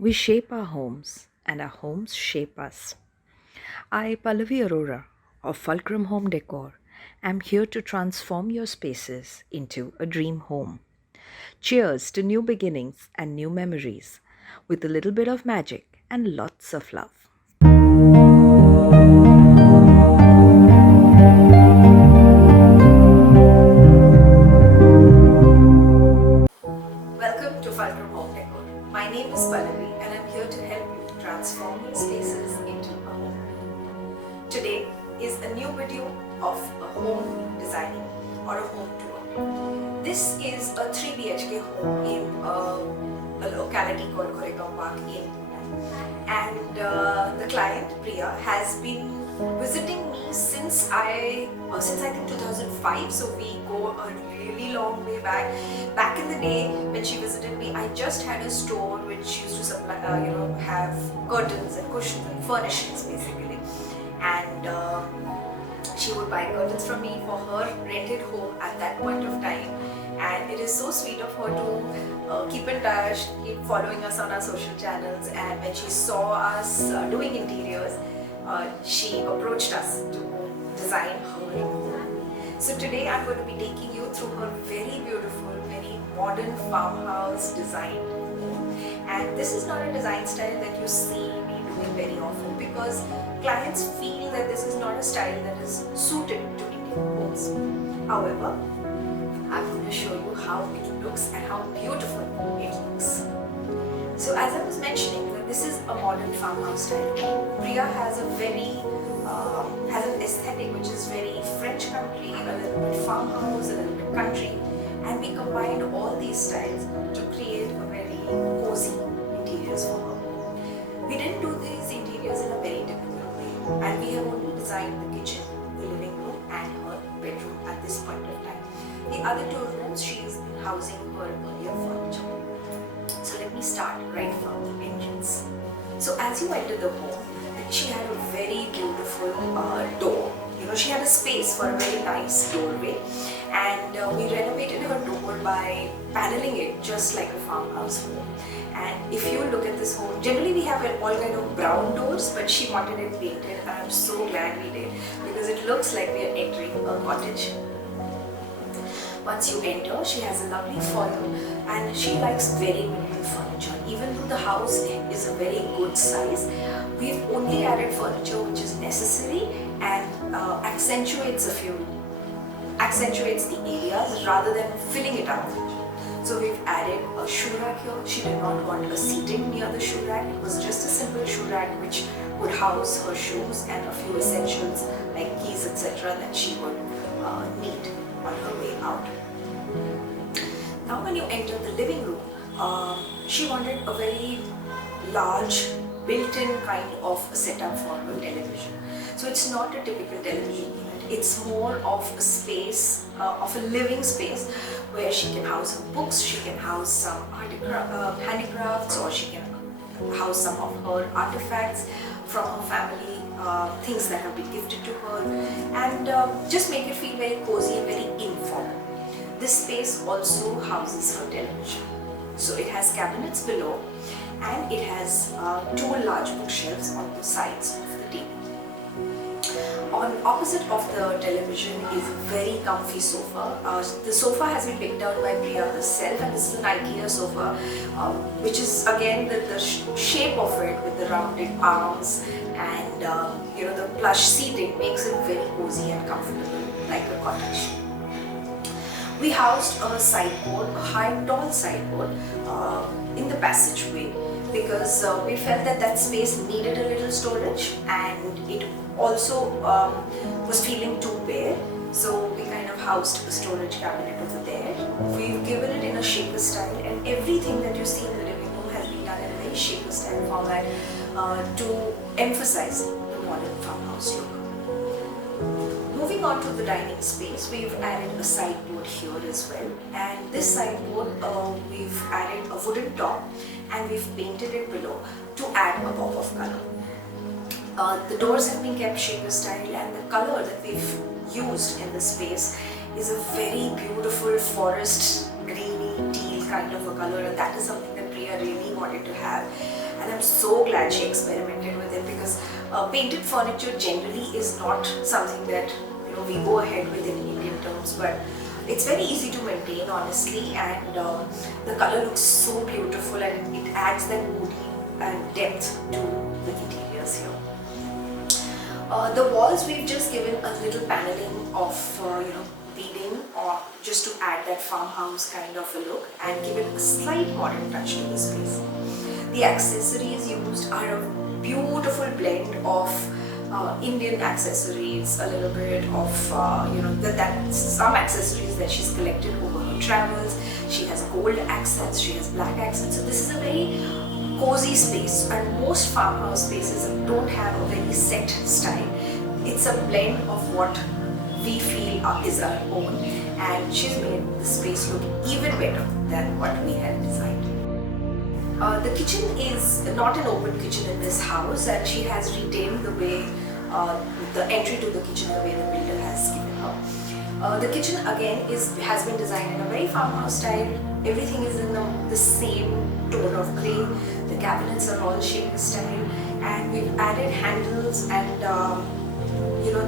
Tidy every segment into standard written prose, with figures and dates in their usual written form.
We shape our homes, and our homes shape us. I, Pallavi Arora of Fulcrum Homedecor, am here to transform your spaces into a dream home. Cheers to new beginnings and new memories, with a little bit of magic and lots of love. Welcome to Fulcrum Homedecor. My name is Pallavi and I'm here to help you transform your spaces into a home. Today is a new video of a home designing or a home tour. This is a 3 BHK home in a locality called Park in Pune. And the client Priya has been visiting me since I think 2005. So we go a really long way back. Back in the day when she visited me, I just had a store which used to supply, have curtains and cushions and furnishings basically. And she would buy curtains from me for her rented home at that point of time. And it is so sweet of her to keep in touch, keep following us on our social channels. And when she saw us doing interiors, she approached us to design her home. So today I'm going to be taking you through her very beautiful, very modern farmhouse design home. And this is not a design style that you see me doing very often, because clients feel that this is not a style that is suited to Indian homes. However, I'm going to show you how it looks and how beautiful it looks. So as I was mentioning, that this is a modern farmhouse style. Priya has a has an aesthetic which is very French country, a little bit farmhouse, a little bit country, and we combined all these styles to create a very cozy interiors for her. We didn't do these interiors in a very typical way, and we have only designed the kitchen, the living room, and her bedroom at this point of time. The other two rooms she is housing her earlier furniture. So let me start right from the entrance. So as you enter the home, she had a very beautiful door. She had a space for a very nice doorway, and we renovated her door by paneling it just like a farmhouse home. And if you look at this home, generally we have all kind of brown doors, but she wanted it painted, and I'm so glad we did, because it looks like we are entering a cottage. Once you enter, she has a lovely foyer, and she likes very minimal furniture. Even though the house is a very good size, we've only added furniture which is necessary and accentuates the areas rather than filling it up. So we've added a shoe rack here. She did not want a seating near the shoe rack. It was just a simple shoe rack which would house her shoes and a few essentials like keys, etc. that she would need on her way out. Now when you enter the living room, she wanted a very large built-in kind of a setup for her television. So it's not a typical television unit. It's more of a space, of a living space where she can house her books, she can house some handicrafts, or she can house some of her artifacts from her family, things that have been gifted to her, and just make it feel very cozy and very informal. This space also houses her television. So it has cabinets below, and it has two large bookshelves on the sides of the TV. On opposite of the television is a very comfy sofa. The sofa has been picked out by Priya herself, and this is an IKEA sofa, which is again the shape of it with the rounded arms and the plush seating makes it very cozy and comfortable, like a cottage. We housed a sideboard, a high tall sideboard in the passageway, because we felt that space needed a little storage, and it also was feeling too bare. So we kind of housed a storage cabinet over there. We've given it in a shaker style, and everything that you see in the living room has been done in a very shaker style format to emphasize the modern farmhouse look. Moving on to the dining space, we've added a sideboard here as well, and this sideboard we've added a wooden top, and we've painted it below to add a pop of color. The doors have been kept shaker style, and the color that we've used in this space is a very beautiful forest greeny teal kind of a color, and that is something that Priya really wanted to have, and I'm so glad she experimented with it, because painted furniture generally is not something that we go ahead with in Indian terms, but it's very easy to maintain, honestly, and the color looks so beautiful, and it adds that moody and depth to the interiors here. The walls, we've just given a little paneling of beading, or just to add that farmhouse kind of a look and give it a slight modern touch to the space. The accessories used are a beautiful blend of Indian accessories, a little bit of some accessories that she's collected over her travels. She has gold accents, she has black accents. So this is a very cozy space, and most farmhouse spaces don't have a very set style. It's a blend of what we feel is our own, and she's made the space look even better than what we had designed. The kitchen is not an open kitchen in this house, and she has retained the way, the entry to the kitchen the way the builder has given her. The kitchen again has been designed in a very farmhouse style. Everything is in the same tone of grey. The cabinets are all shaker style, and we've added handles and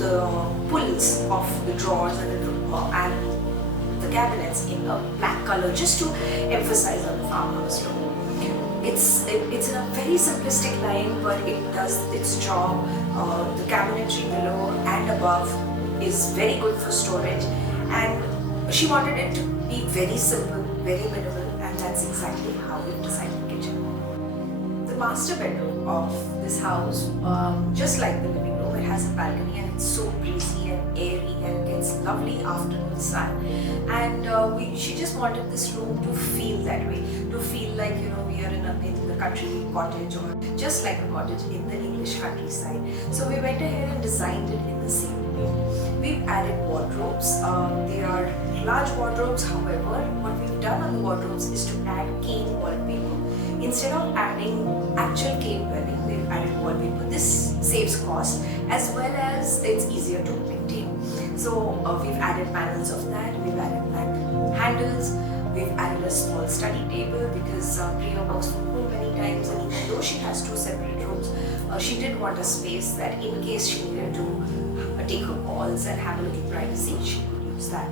the pulls of the drawers and the cabinets in a black color, just to emphasize on the farmhouse look. It's in a very simplistic line, but it does its job. The cabinetry below and above is very good for storage, and she wanted it to be very simple, very minimal, and that's exactly how we designed the kitchen. The master bedroom of this house, just like the living room, it has a balcony, and it's so breezy and airy and gets lovely afternoon sun. And she just wanted this room to feel that way, to feel like we are in the country cottage, or just like a cottage in the English countryside. So we went ahead and designed it in the same way. We've added wardrobes. They are large wardrobes. However, what we've done on the wardrobes is to add cane wallpaper. Instead of adding actual cane webbing, we've added wallpaper. This saves cost, as well as it's easier to maintain. So we've added panels of that. We've added black handles. We've added a small study table, because Priya works from home many times, and even though she has 2 separate rooms, she did want a space that in case she needed to take her calls and have a little privacy, she could use that.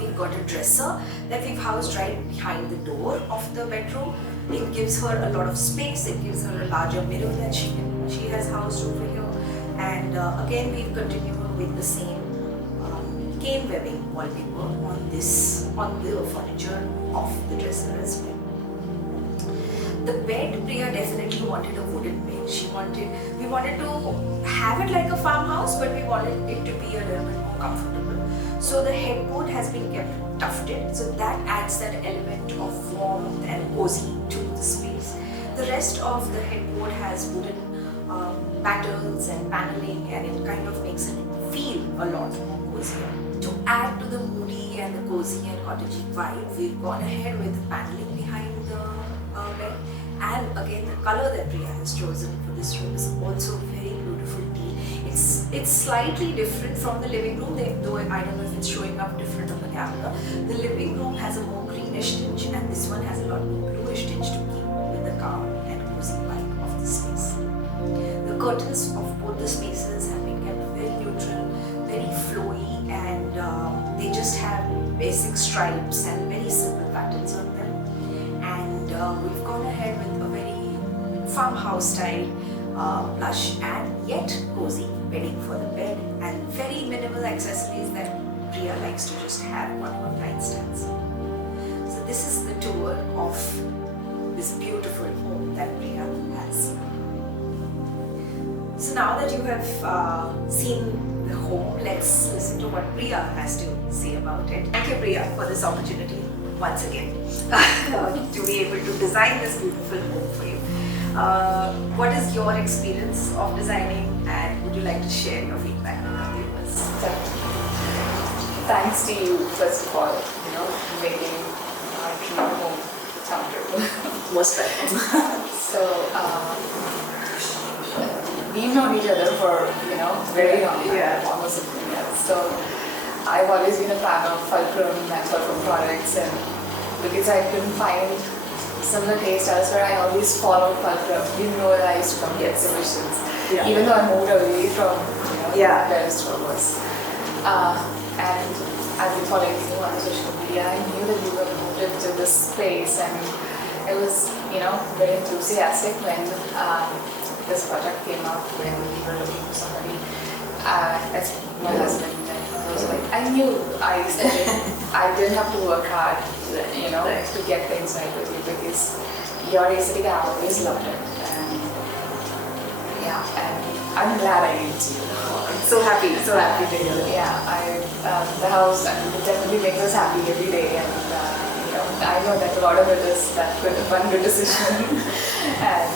We've got a dresser that we've housed right behind the door of the bedroom. It gives her a lot of space. It gives her a larger mirror that she has housed over here. And again, we've continued with the same cane webbing wallpaper on the furniture of the dresser as well. The bed, Priya definitely wanted a wooden bed. We wanted to have it like a farmhouse, but we wanted it to be a little bit more comfortable. So the headboard has been kept tufted, so that adds that element of warmth and cozy to the space. The rest of the headboard has wooden patterns and paneling, and it kind of makes it feel a lot more cozier. To add to the moody and the cozy and cottagey vibe, we've gone ahead with the paneling behind the bed, and again the color that Priya has chosen for this room is also very beautiful teal. It's slightly different from the living room, though I don't know if it's showing up different on the camera. The living room has a more greenish tinge, and this one has a lot more bluish tinge to keep with the calm and cozy vibe of the space. The curtains of both the spaces have been kept very neutral, very flowy, and they just have basic stripes and very simple patterns on them. And we've gone ahead with a very farmhouse style, plush and yet cozy bedding for the bed, and very minimal accessories that Priya likes to just have on her nightstands. So this is the tour of this beautiful home that Priya has. So now that you have seen the home, let's listen to what Priya has to say about it. Thank you, Priya, for this opportunity once again to be able to design this beautiful home for you. What is your experience of designing, and would you like to share your feedback with our viewers? Thanks to you, first of all, making our dream home comfortable. Most welcome. So, we've known each other for, very long time, Yeah. almost 15 years. So, I've always been a fan of Fulcrum and Fulcrum products, and because I couldn't find similar hairstyles where I always followed Fulcrum, even though I used to come to exhibitions. Yeah. Even though I moved away from Yeah. where the store was. And I've been following you on social media. I knew that you were moved into this space, and it was, very enthusiastic when this project came up, when we were looking for somebody. As my husband, and I was like, I knew I didn't have to work hard, to get things right with you, because your aesthetic, I always loved it. And I'm glad I used you. I'm so happy to hear that. Yeah, the house will definitely makes us happy every day, and I know that a lot of it is one good decision. And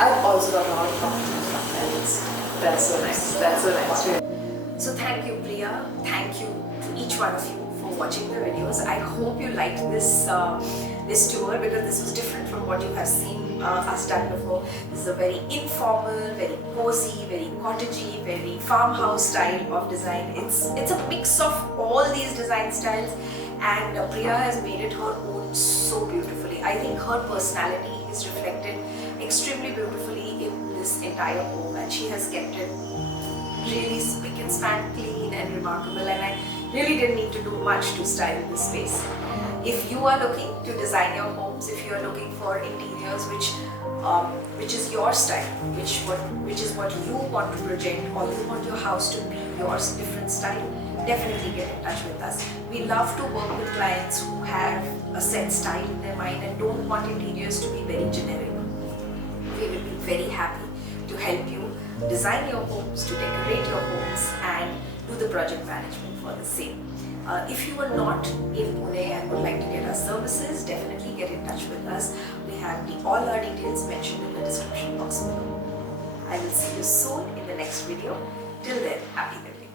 I've also got a lot of compliments from friends. That's so nice. That's so nice. So thank you, Priya. Thank you to each one of you for watching the videos. I hope you liked this this tour, because this was different from what you have seen us done before. This is a very informal, very cozy, very cottagey, very farmhouse style of design. It's a mix of all these design styles, and Priya has made it her own so beautifully. I think her personality is reflected extremely beautifully in this entire home, and she has kept it really spick and span clean and remarkable, and I really didn't need to do much to style this space. If you are looking to design your homes, if you are looking for interiors which is your style, which is what you want to project, or you want your house to be yours, different style, definitely get in touch with us. We love to work with clients who have a set style in their mind and don't want interiors to be very generic. We will be very happy to help you design your homes, to decorate your homes, and do the project management for the same. If you are not in Pune and would like to get our services, definitely get in touch with us. We have all our details mentioned in the description box below. I will see you soon in the next video. Till then, happy building.